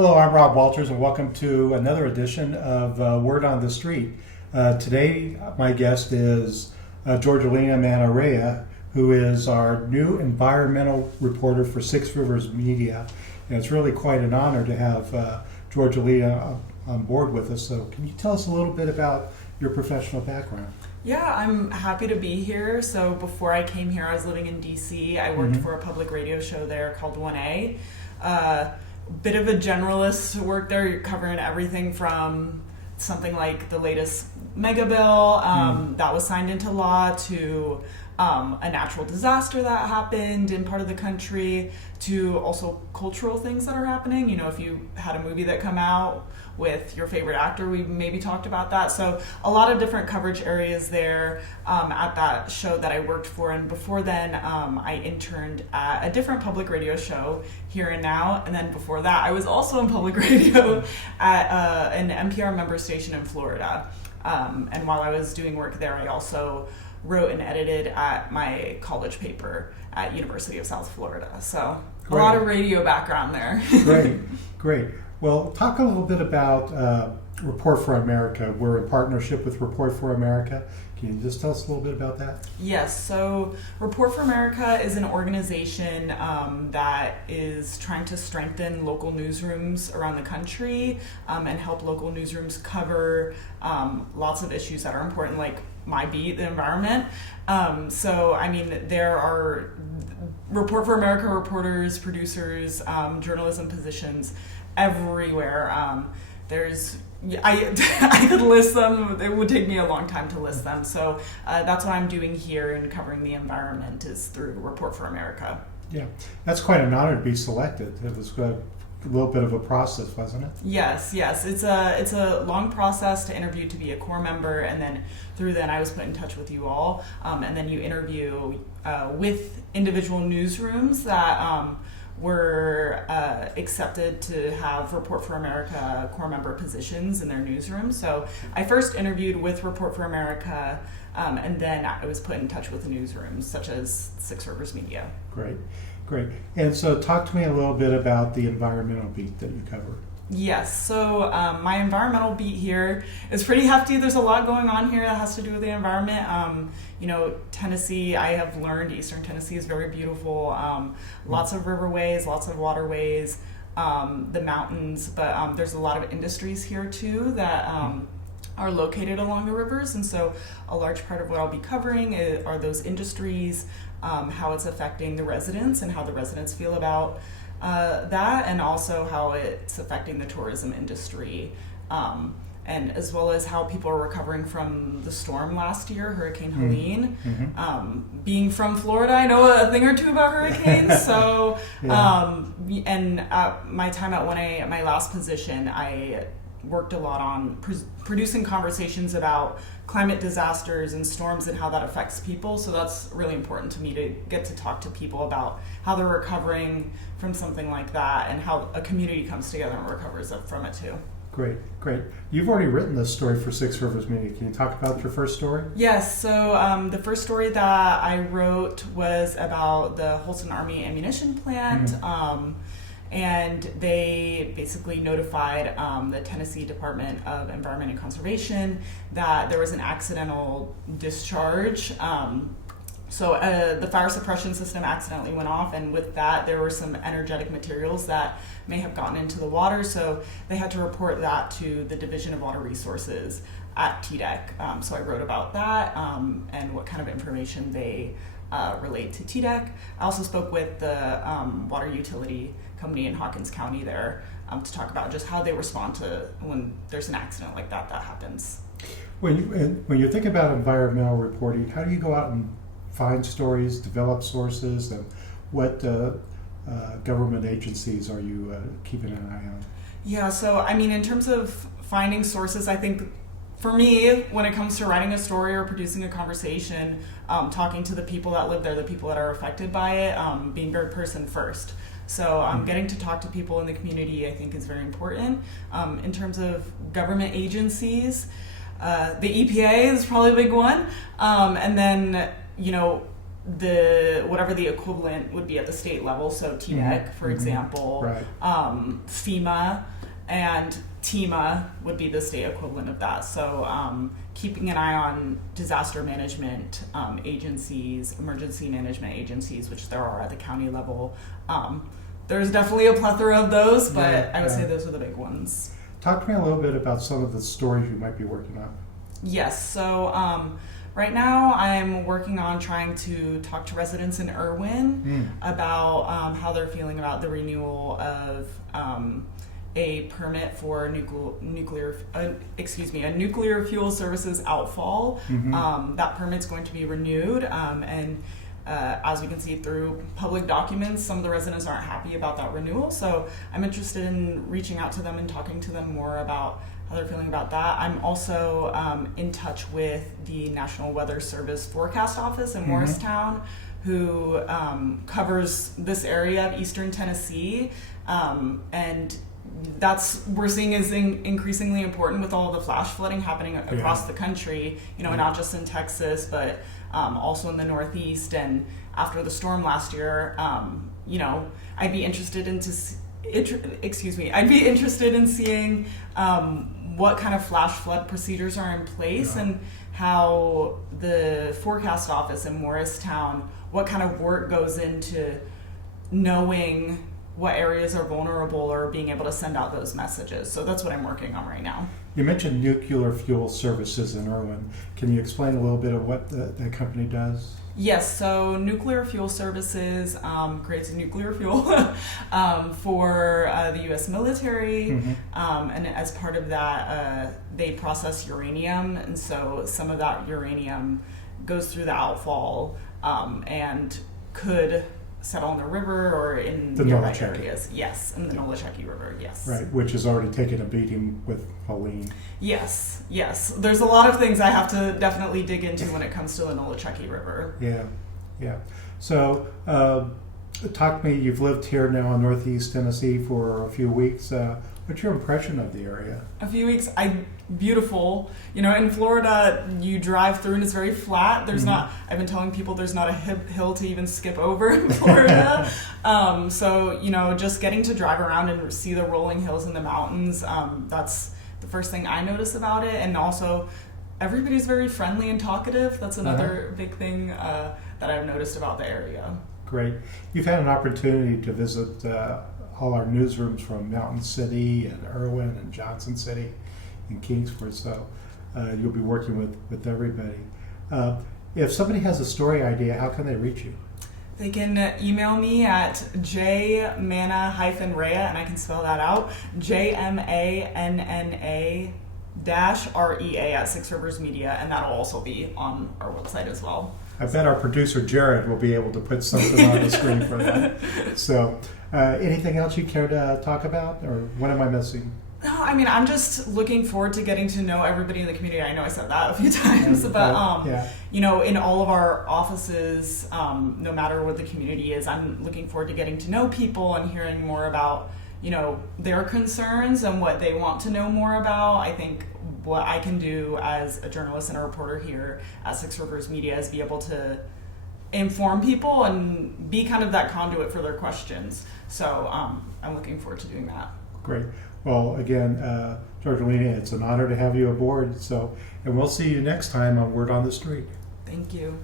Hello, I'm Rob Walters, and welcome to another edition of Word on the Street. Today, my guest is Jorgelina Manna-Rea, who is our new environmental reporter for Six Rivers Media. And it's really quite an honor to have Jorgelina on board with us. So can you tell us a little bit about your professional background? Yeah, I'm happy to be here. So before I came here, I was living in DC. I worked for a public radio show there called 1A. Bit of a generalist work there. You're covering everything from something like the latest mega bill that was signed into law to a natural disaster that happened in part of the country to also cultural things that are happening. You know, if you had a movie that come out with your favorite actor, we maybe talked about that. So a lot of different coverage areas there at that show that I worked for. And before then, I interned at a different public radio show, Here and Now. And then before that, I was also in public radio at an NPR member station in Florida. And while I was doing work there, I also wrote and edited at my college paper at University of South Florida. So a lot of radio background there. Great. Well, talk a little bit about Report for America. We're in partnership with Report for America. Can you just tell us a little bit about that? Yes, so Report for America is an organization that is trying to strengthen local newsrooms around the country and help local newsrooms cover lots of issues that are important, like my beat, the environment. There are Report for America reporters, producers, journalism positions everywhere. I could list them. It would take me a long time to list them. So that's what I'm doing here in covering the environment is through Report for America. Yeah, that's quite an honor to be selected. It was a little bit of a process, wasn't it? Yes. It's a long process to interview to be a core member, and then through then I was put in touch with you all, and then you interview with individual newsrooms that were accepted to have Report for America core member positions in their newsroom. So I first interviewed with Report for America, and then I was put in touch with the newsrooms, such as Six Rivers Media. Great. And so talk to me a little bit about the environmental beat that you cover. Yes, so my environmental beat here is pretty hefty. There's a lot going on here that has to do with the environment. Tennessee, I have learned Eastern Tennessee is very beautiful. Lots of riverways, lots of waterways, the mountains, but there's a lot of industries here too that are located along the rivers. And so a large part of what I'll be covering are those industries, how it's affecting the residents and how the residents feel about that, and also how it's affecting the tourism industry, and as well as how people are recovering from the storm last year, Hurricane Helene. Being from Florida, I know a thing or two about hurricanes. So, and my time at 1A, at my last position, I worked a lot on producing conversations about climate disasters and storms and how that affects people. So that's really important to me to get to talk to people about how they're recovering from something like that and how a community comes together and recovers from it too. Great. You've already written this story for Six Rivers Media. Can you talk about your first story? Yes, so the first story that I wrote was about the Holston Army ammunition plant. And they basically notified the Tennessee Department of Environment and Conservation that there was an accidental discharge. So the fire suppression system accidentally went off, and with that there were some energetic materials that may have gotten into the water, so they had to report that to the Division of Water Resources at TDEC. So I wrote about that and what kind of information they relate to TDEC. I also spoke with the water utility company in Hawkins County there to talk about just how they respond to when there's an accident like that happens. When you think about environmental reporting, how do you go out and find stories, develop sources, and what government agencies are you keeping an eye on? Yeah, so in terms of finding sources, I think for me, when it comes to writing a story or producing a conversation, talking to the people that live there, the people that are affected by it, being very person first. So getting to talk to people in the community, I think, is very important. In terms of government agencies, the EPA is probably a big one. And then, whatever the equivalent would be at the state level, so TDEC, for example, Right. FEMA, and TEMA would be the state equivalent of that. So keeping an eye on disaster management agencies, emergency management agencies, which there are at the county level. There's definitely a plethora of those, but Yeah, I would say yeah. those are the big ones. Talk to me a little bit about some of the stories you might be working on. Yes, so right now I'm working on trying to talk to residents in Irwin about how they're feeling about the renewal of a permit for a nuclear fuel services outfall. That permit's going to be renewed, and as we can see through public documents, some of the residents aren't happy about that renewal. So I'm interested in reaching out to them and talking to them more about how they're feeling about that. I'm also in touch with the National Weather Service Forecast Office in Morristown, who covers this area of eastern Tennessee, and we're seeing is increasingly important with all the flash flooding happening across the country, not just in Texas, but also in the Northeast. And after the storm last year, I'd be interested in seeing what kind of flash flood procedures are in place, and how the forecast office in Morristown, what kind of work goes into knowing what areas are vulnerable or being able to send out those messages. So that's what I'm working on right now. You mentioned Nuclear Fuel Services in Irwin. Can you explain a little bit of what that company does? Yes, so Nuclear Fuel Services creates nuclear fuel for the U.S. military, and as part of that, they process uranium, and so some of that uranium goes through the outfall and could settle in the river or in The nearby Nolichucky. areas. Yes, in the Nolichucky River, yes. Right, which has already taken a beating with Helene. Yes. There's a lot of things I have to definitely dig into when it comes to the Nolichucky River. Yeah. So, talk to me, you've lived here now in Northeast Tennessee for a few weeks. What's your impression of the area? A few weeks, beautiful. In Florida, you drive through and it's very flat. There's not, I've been telling people there's not a hill to even skip over in Florida. So, just getting to drive around and see the rolling hills and the mountains, that's the first thing I notice about it. And also, everybody's very friendly and talkative. That's another big thing that I've noticed about the area. Great. You've had an opportunity to visit all our newsrooms from Mountain City and Irwin and Johnson City and Kingsford, so you'll be working with everybody. If somebody has a story idea, how can they reach you? They can email me at jmanna-rea, and I can spell that out, JMANNA-REA at Six Rivers Media, and that'll also be on our website as well. I bet our producer Jared will be able to put something on the screen for that. So, anything else you care to talk about, or what am I missing? No, I'm just looking forward to getting to know everybody in the community. I know I said that a few times, but in all of our offices, no matter what the community is, I'm looking forward to getting to know people and hearing more about, their concerns and what they want to know more about. I think what I can do as a journalist and a reporter here at Six Rivers Media is be able to inform people and be kind of that conduit for their questions. So I'm looking forward to doing that. Great. Well, again, Jorgelina, it's an honor to have you aboard. And we'll see you next time on Word on the Street. Thank you.